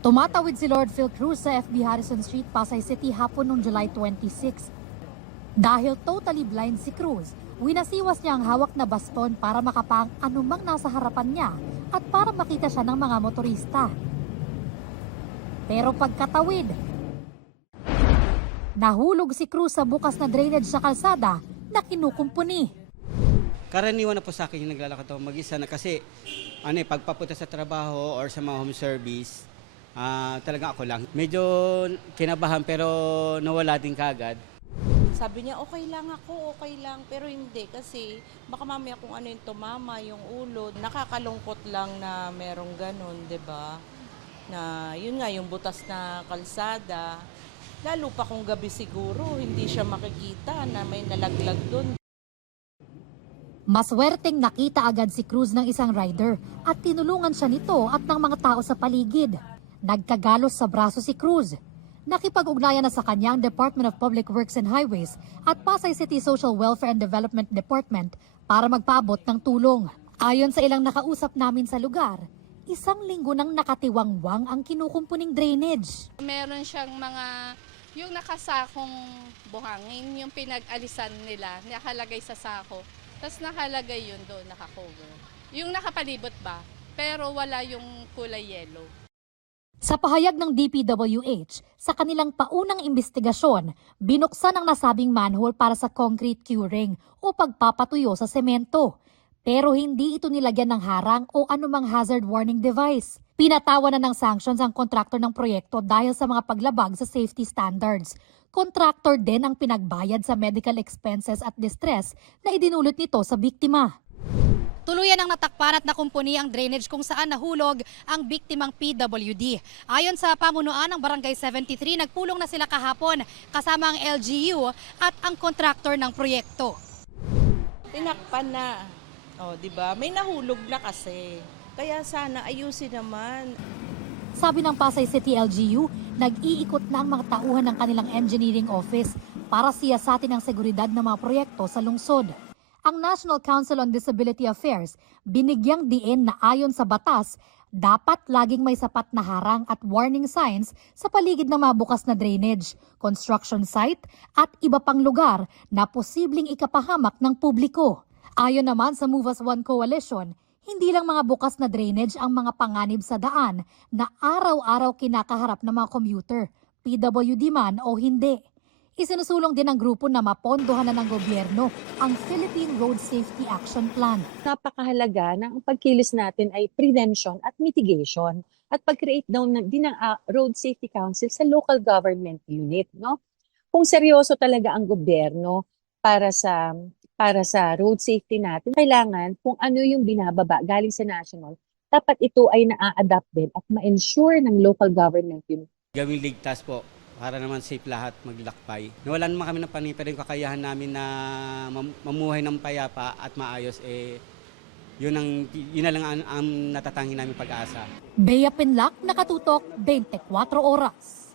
Tumatawid si Lord Phil Cruz sa FB Harrison Street, Pasay City hapon noong July 26. Dahil totally blind si Cruz, winasiwas niya ang hawak na baston para makapang anumang nasa harapan niya at para makita siya ng mga motorista. Pero pagkatawid, nahulog si Cruz sa bukas na drainage sa kalsada na kinukumpuni. Karaniwan na po sa akin yung naglalakad ako mag-isa na kasi pagpapunta sa trabaho or sa mga home service, talaga ako lang. Medyo kinabahan pero nawala din kagad. Sabi niya, okay lang ako, okay lang. Pero hindi kasi baka mamaya kung ano yung tumama, yung ulo. Nakakalungkot lang na merong ganun, 'di ba? Na yun nga, yung butas na kalsada. Lalo pa kung gabi siguro, hindi siya makikita na may nalaglag doon. Maswerteng nakita agad si Cruz ng isang rider at tinulungan siya nito at ng mga tao sa paligid. Nagkagalos sa braso si Cruz. Nakipag-ugnayan na sa kanya ang Department of Public Works and Highways at Pasay City Social Welfare and Development Department para magpaabot ng tulong. Ayon sa ilang nakausap namin sa lugar, 1 linggo nang nakatiwangwang ang kinukumpuning drainage. Meron siyang yung nakasakong buhangin, yung pinag-alisan nila, nakalagay sa sako. Tapos nakalagay yun doon, nakakover. Yung nakapalibot ba, pero wala yung kulay yellow. Sa pahayag ng DPWH, sa kanilang paunang investigasyon, binuksan ang nasabing manhole para sa concrete curing o pagpapatuyo sa semento. Pero hindi ito nilagyan ng harang o anumang hazard warning device. Pinatawan na ng sanctions ang kontraktor ng proyekto dahil sa mga paglabag sa safety standards. Kontraktor din ang pinagbayad sa medical expenses at distress na idinulot nito sa biktima. Tuluyan ang natakpan at nakumpuni ang drainage kung saan nahulog ang biktimang PWD. Ayon sa pamunuan ng Barangay 73, nagpulong na sila kahapon kasama ang LGU at ang kontraktor ng proyekto. Tinakpan na. O, di ba? May nahulog na kasi. Kaya sana ayusin naman. Sabi ng Pasay City LGU, nag-iikot na ang mga tauhan ng kanilang engineering office para siyasatin ang seguridad ng mga proyekto sa lungsod. Ang National Council on Disability Affairs binigyang diin na ayon sa batas, dapat laging may sapat na harang at warning signs sa paligid ng mga bukas na drainage, construction site at iba pang lugar na posibleng ikapahamak ng publiko. Ayon naman sa Move as One Coalition, hindi lang mga bukas na drainage ang mga panganib sa daan na araw-araw kinakaharap ng mga commuter, PWD man o hindi. Isinusulong din ng grupo na mapondohan na ng gobyerno ang Philippine Road Safety Action Plan. Napakahalaga na ang pagkilos natin ay prevention at mitigation at pag-create din ng Road Safety Council sa local government unit. No? Kung seryoso talaga ang gobyerno para sa road safety natin, kailangan kung ano yung binababa galing sa national, dapat ito ay na-adapt din at ma-ensure ng local government unit. Gawing ligtas po para naman safe lahat maglakbay. Nawalan naman kami ng paniparin kakayahan namin na mamuhay ng payapa at maayos. Yun na lang ang natatangi namin pag-asa. Bea Pinlac, Nakatutok, 24 Oras.